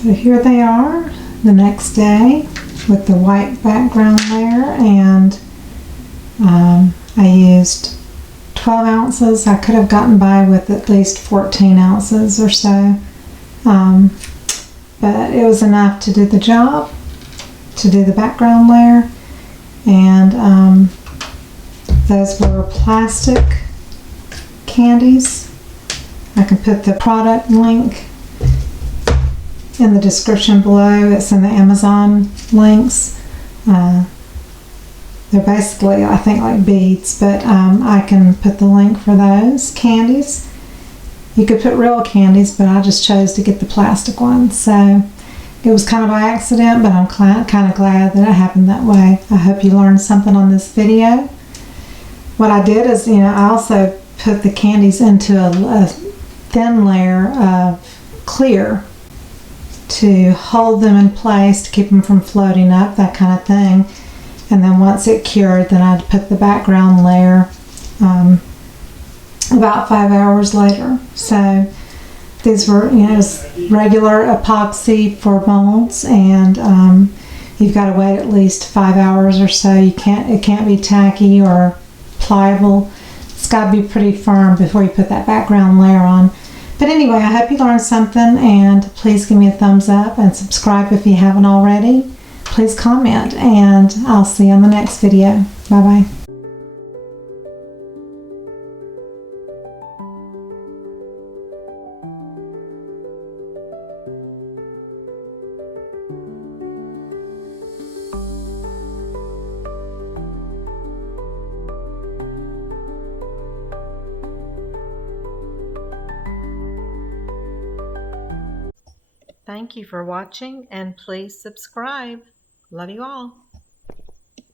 So here they are the next day with the white background layer, and I used 12 ounces. I could have gotten by with at least 14 ounces or so, but it was enough to do the job, to do the background layer. And those were plastic candies. I can put the product link in the description below. It's in the Amazon links. They're basically, I think, like beads, but I can put the link for those candies. You could put real candies, but I just chose to get the plastic ones. So it was kind of by accident, but I'm kind of glad that it happened that way. I hope you learned something on this video. What I did is, I also put the candies into a thin layer of clear to hold them in place, to keep them from floating up, that kind of thing. And then once it cured, then I'd put the background layer about 5 hours later. So these were, regular epoxy for molds, and you've got to wait at least 5 hours or so. It can't be tacky or pliable. It's got to be pretty firm before you put that background layer on. But anyway, I hope you learned something, and please give me a thumbs up and subscribe if you haven't already. Please comment, and I'll see you on the next video. Bye-bye. Thank you for watching, and please subscribe. Love you all.